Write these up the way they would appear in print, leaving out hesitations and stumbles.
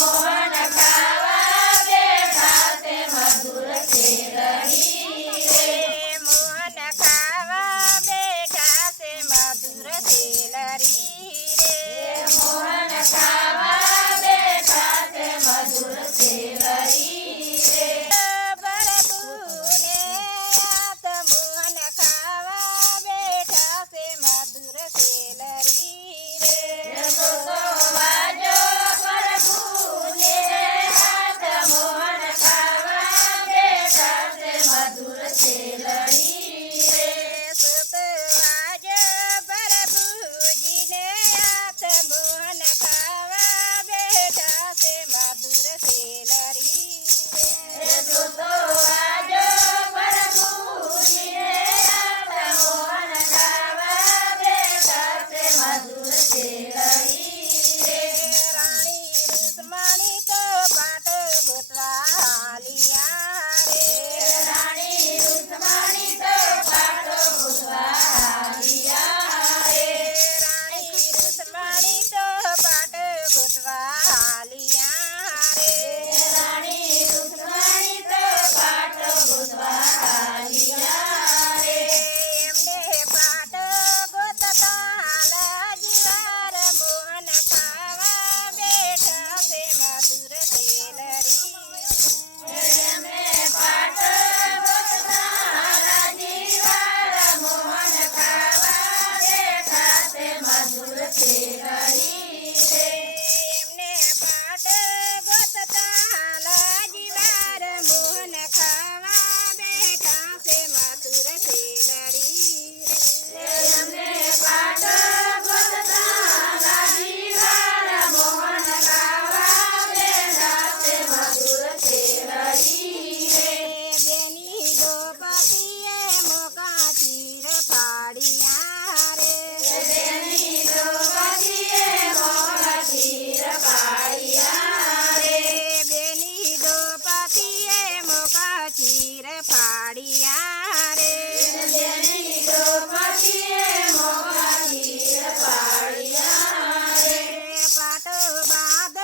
મોહન ખાવા બેઠા તે મધુર શેરડી રે મોહન ખાવા બેઠા છે મધુર શેરડી રે મોહન ખાવા બેઠા તે મધુર શેરડી રે પ્રભુને આત મોહન ખાવા બેઠા છે મધુર શેરડી રે વાજો પ્રભુને હાથ મોહન ખાવા બેઠા તે મધુર શેરડી રે સુતવાજ પ્રભુજીને આત મોહન ખાવા બેઠા છે મધુર શેરડી રે તો વાજો પ્રભુને હાથ મોહન ખાવા બેઠા તે મધુર શેરડી રે રાણી રૂકમણી તો પાટ ગોતવા હાલિયા રે રાણી રૂકમણી તો પાટો ગોતવા હાલિયા રે રાણી રૂકમણી તો પાટ ગોતવા હાલિયા રે રાણી રૂકમણી તો પાટો ગોતવા હાલિયા રે એમને પાટ ગોતતા હાલજીવાર મોહન ખાવા બેઠા છે મધુર શેરડી એમને પાટો ગોતતા હાલજીવાર મોહન ખાવા બેઠા તે મધુર શેરડી રે એમને પાટ ગોતતા હાલજીવાર મોહન ખાવા બેઠા છે મધુર શેરડી રે એમને પાટો ગોતતા હાલજીવાર મોહન ખાવા બેઠા તે મધુર શેરડી રે બેની ગોપતિએ મોકા ચીર પાડિયા રે બેની દ્રૌપદીએ મોહન ચીર પાડિયા રે બેની ગોપતિએ મોકા ચીર પાડિયા રે બેની દ્રૌપદીએ મોહન ચીર પાડિયા રે પાટો બાદ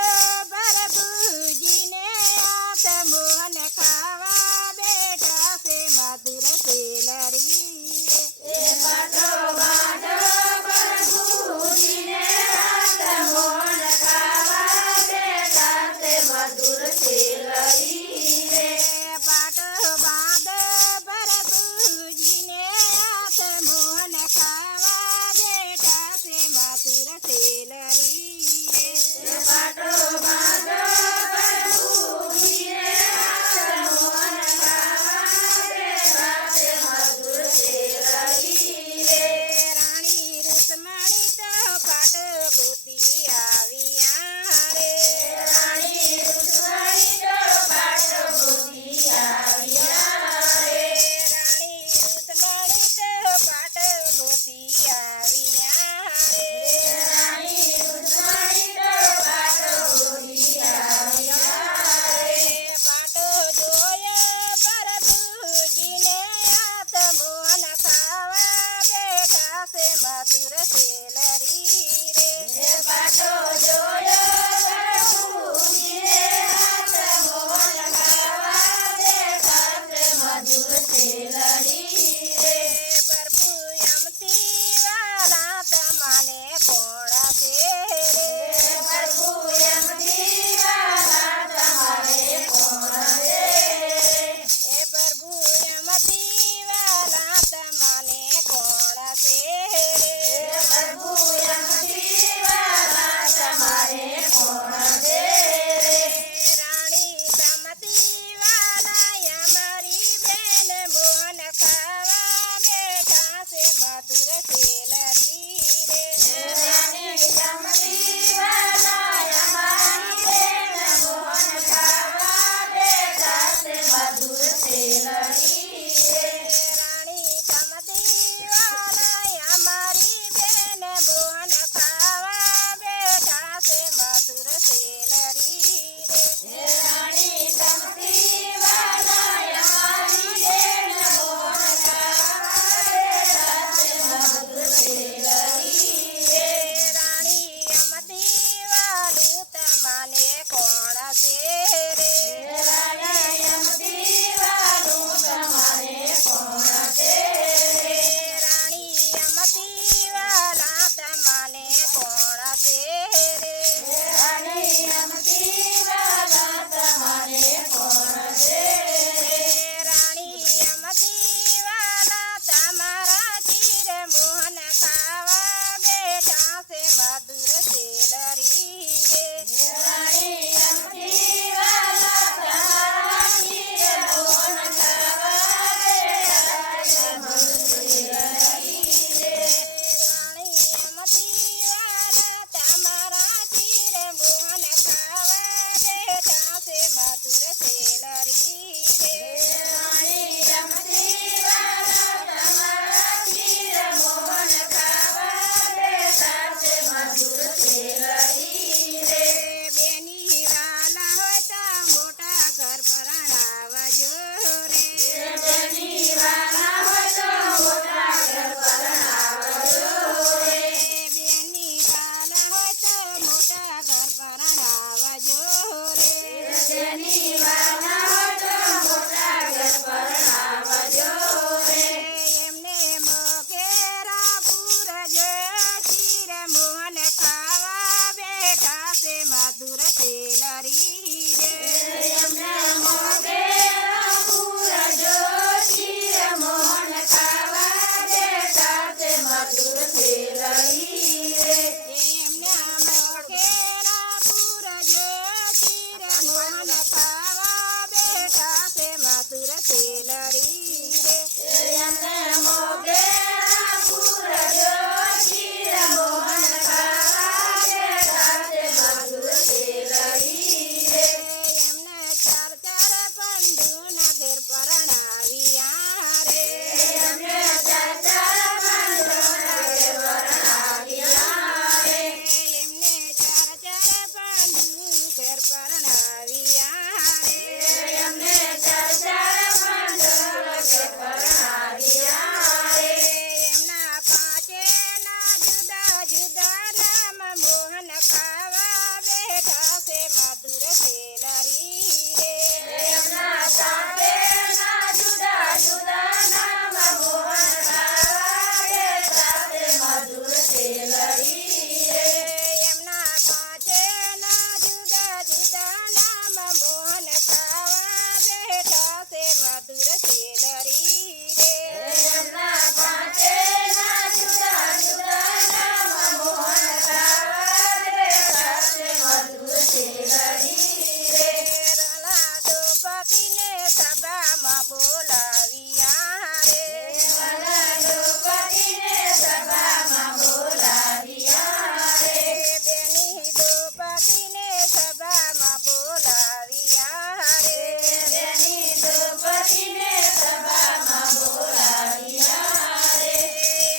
પ્રભુજીને આત મોહન ખાવા બેઠા છે મધુર શેરડી રે પાટો બાટો પ્રભુજીને હાથ મોહન ખાવા બેઠા તે મધુર શેરડી રે પાટો બાદ પ્રભુજીને આત મોહન ખાવા બેઠા છે મધુર શેરડી રે પાટો બાટો પ્રભુજીને હાથ મોહન ખાવા બેઠા તે મધુર શેરડી રે રાણી રૂકમણી તો પાટ ગોતી આવ્યા રે રાણી રૂકમણી તો સેલરી રે રાણી રમતી વાળા તમારા ખીર મોહન ખાવા બેઠા છે મધુર સેલરી રે બેની વાલા હોય તો મોટા ઘર પરણાવજો રે બેની વાલા હોય તો મોટા ઘર પરણાવજો રે બેની વાલા હોય તો મોટા ઘર પરણાવજો રે બેની વાલા હોય તો મોટા ઘર પરણાવજો રે એમને મોગેરા પૂરજો ખીર મોહન ખાવા બેઠા છે મધુર સેલરી રે એમને મોગેરા પૂરજો ખીર મોહન ખાવા બેઠા છે મધુર સેલરી રે એમના મોગેરા પૂરજો ખીર મોહન ખાવા બેઠા છે મધુર સેલરી રે એમને મોગેરા પૂરજો ખીર મોહન ખાવા બેઠા છે મધુર સેલરી રે એમને ચાર ચાર પંડુના ઘેર પરણાવ્યા રે એમને ચાચા પાંડવના ઘેર પરણાવ્યા રે એમને ચાર ચાર પાંડુ ઘેર પરણાવ્યા રે એમને ચાચા પાંડવના ઘેર પરણાવ્યા રે એમના પાંચેના જુદા જુદા નામ મોહન ખાવા બેઠા છે મધુર સેલરી રે એમના સાતેના જુદા જુદા નામ મોહન ખાવા બેઠા છે મધુર સેલરી રે એમના પાંચેના જુદા જુદા નામ મોહન ખાવા બેઠા છે મધુર સેલરી રે એમના પાંચેના જુદા જુદા નામ મોહન ખાવા બેઠા છે મધુર સેલરી રે રલા દ્રૌપદીને સભામાં બોલાવ્યા રે મારા દ્રૌપદીને સભામાં બોલાવ્યા રે બેની દ્રૌપદીને સભામાં બોલાવ્યા રે બેની દ્રૌપદીને સભામાં બોલાવ્યા રે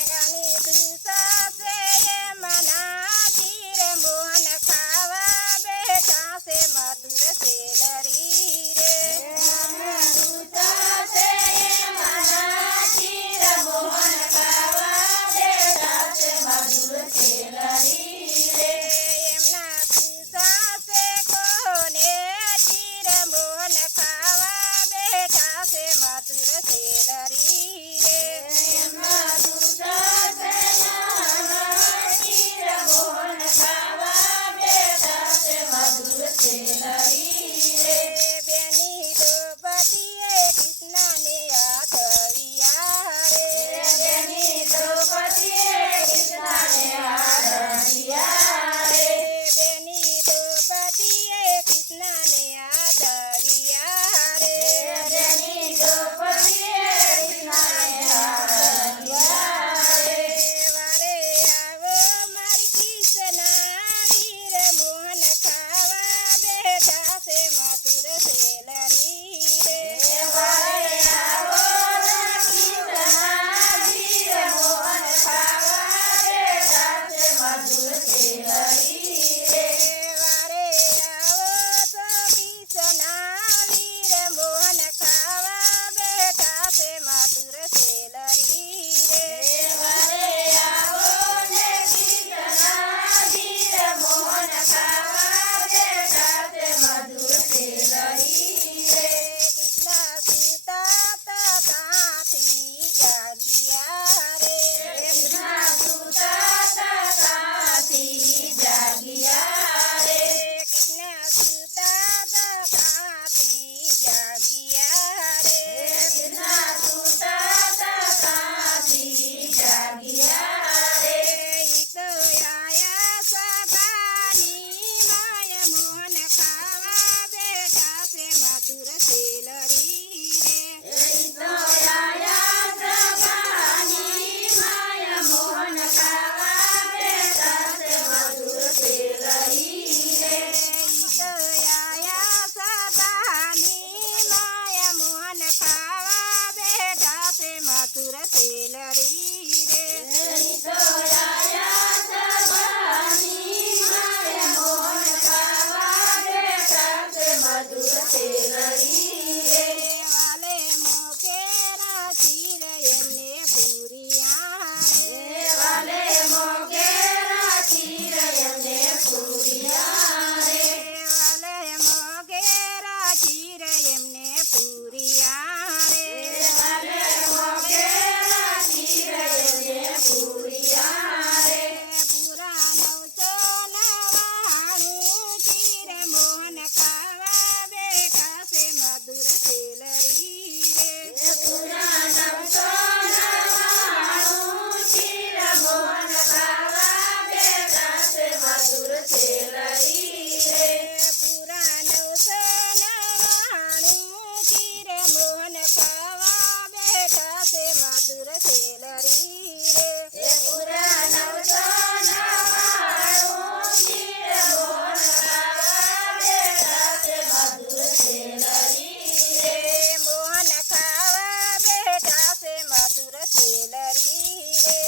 ઘણી દુસાસે એમના ખીર મોહન ખાવા બેઠા છે મધુર સેલરી રે દૂતા છે મારા ખીર મોહન ખાવા બેઠા છે મધુર સેલરી રે એમના પિસાસે કોને ખીર મોહન ખાવા બેઠા છે મધુર સેલરી રે એમના દૂતા છે મારા ખીર મોહન ખાવા બેઠા છે મધુર સેલરી રે બેની દ્રૌપદીએ કૃષ્ણને આધવ્યા રે બેની દ્રૌપદીએ કૃષ્ણને આદર્યા રે બેની દ્રૌપદીએ કૃષ્ણને આધવ્યા રે બેની દ્રૌપદીએ કૃષ્ણને આદર્યા રે વારે આવો મારી કૃષ્ણ વીર મોહન ખાવા બેઠા છે મધુર સેલરી રે વારે આવો કૃષ્ણ વીર મોહન ખાવા બેઠા છે મધુર સેલરી રે વારે આવો તો કૃષ્ણ વીર મોહન ખાવા બેઠા છે મધુર સેલરી રે વારે આવો ને કૃષ્ણ વીર મોહન ખાવા બેઠા છે મધુર સેલરી સેલરી રે વાલે મોકેરા ખીર એમને પૂરિયા રે વાલે મોગેરા ખીર એમને પૂરિયા રે વાલે મોકેરા ખીર એમને પૂરિયા રે વાલે મોગેરા ખીર એમને પૂરિયા રે પૂરા 999 ખીર મોહન ખાવા બેઠા છે મધુર સેલરી રે પૂરા 999 ખીર મોહન ખાવા બેઠા છે મધુર સેલરી રે પૂરા 999 ખીર મોહન ખાવા બેઠા છે મધુર સેલરી રે પૂરા 999 ખીર મોહન ખાવા બેઠા છે મધુર સેલરી રે મોહન ખાવા બેઠા છે મધુર સેલરી રે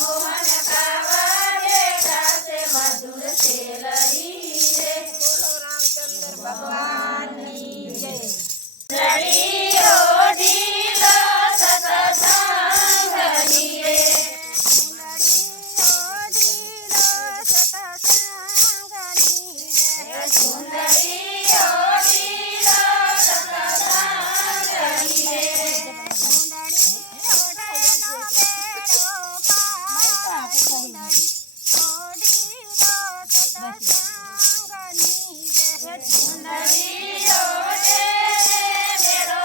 મોહન ખાવા બેઠા છે મધુર સેલરી રે બોલો રામચંદ્ર ભગવાનની જય રડીઓ ઢીલો સતસંગની રે સુંદરીઓ ઢીલો સતસંગની રે સુંદરીઓ રે મેરો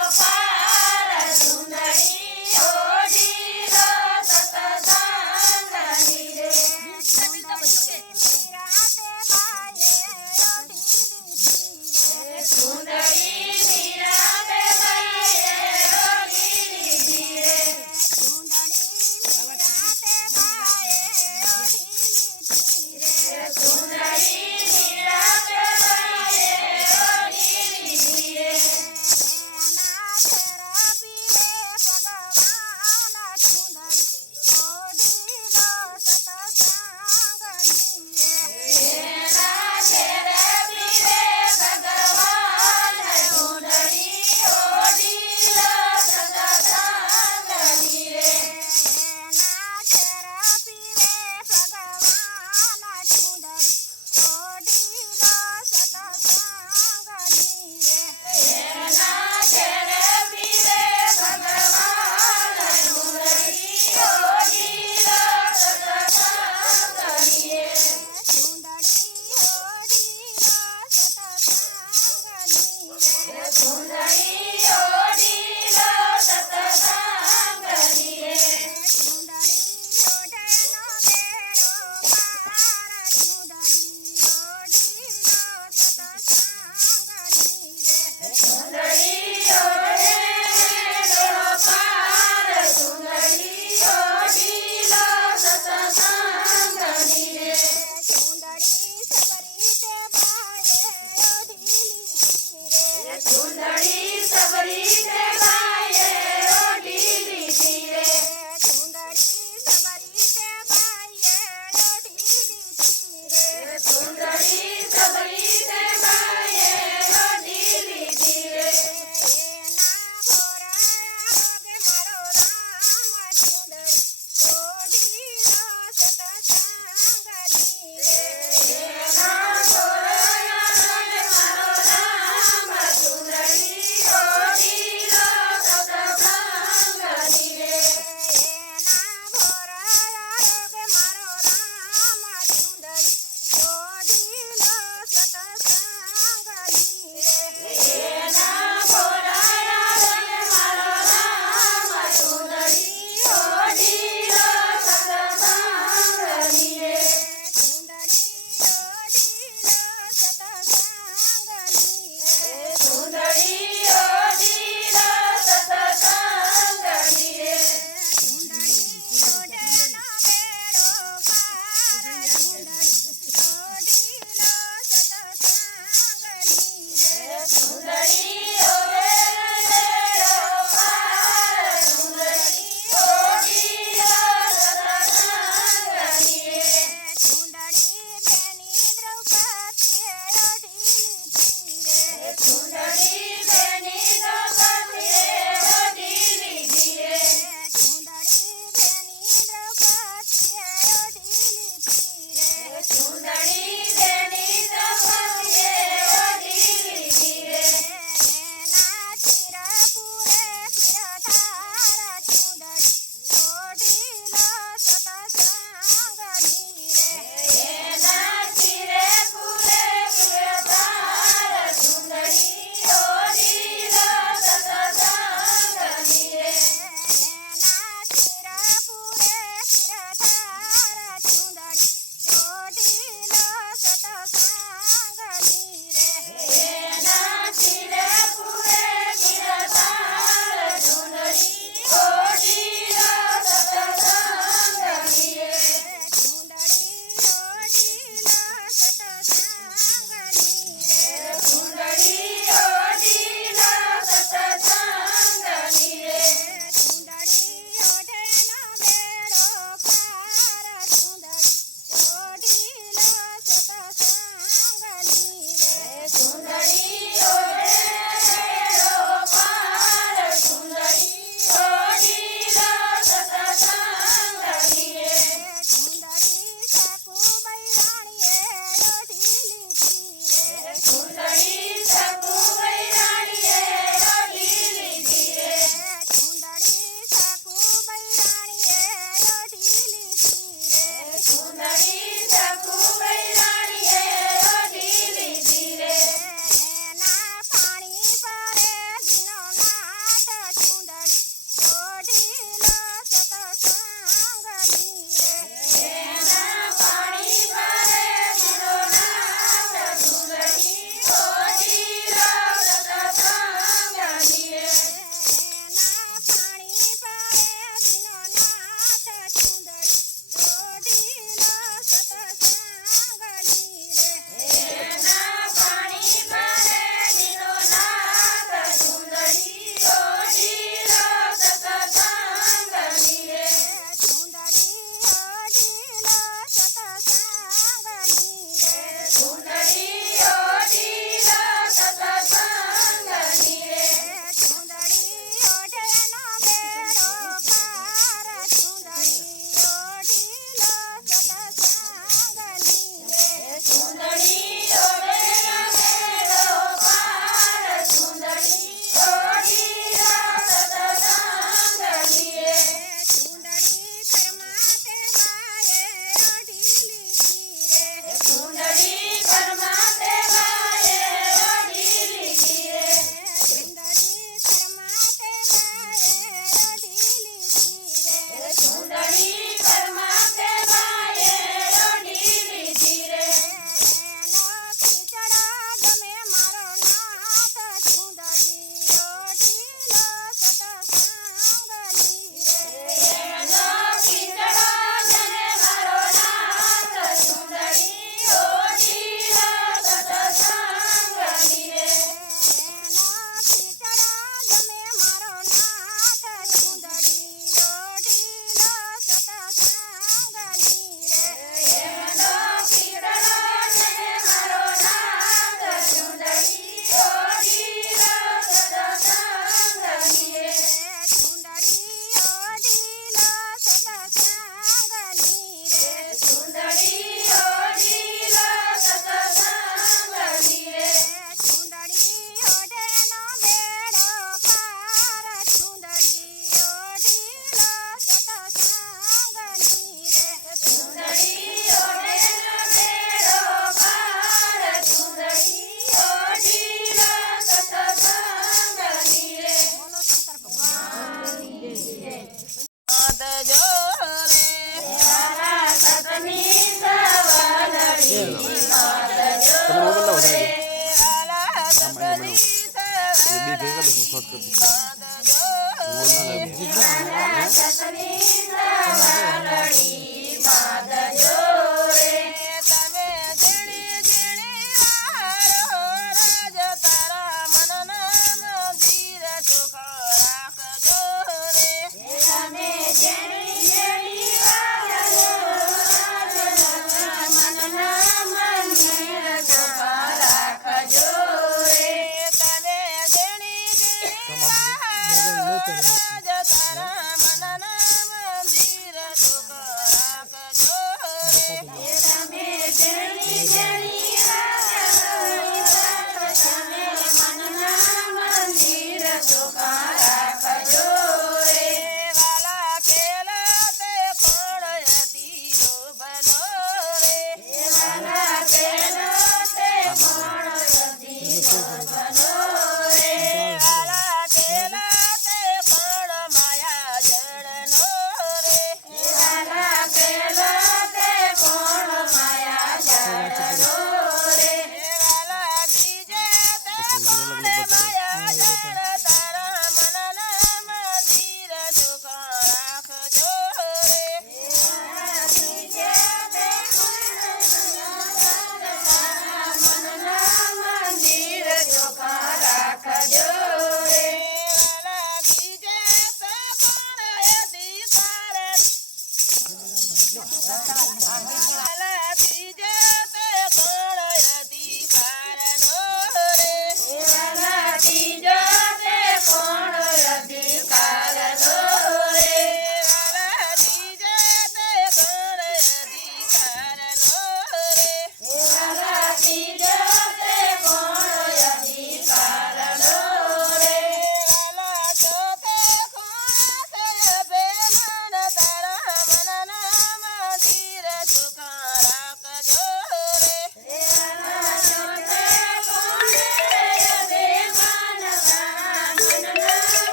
તમે જેણી જેણી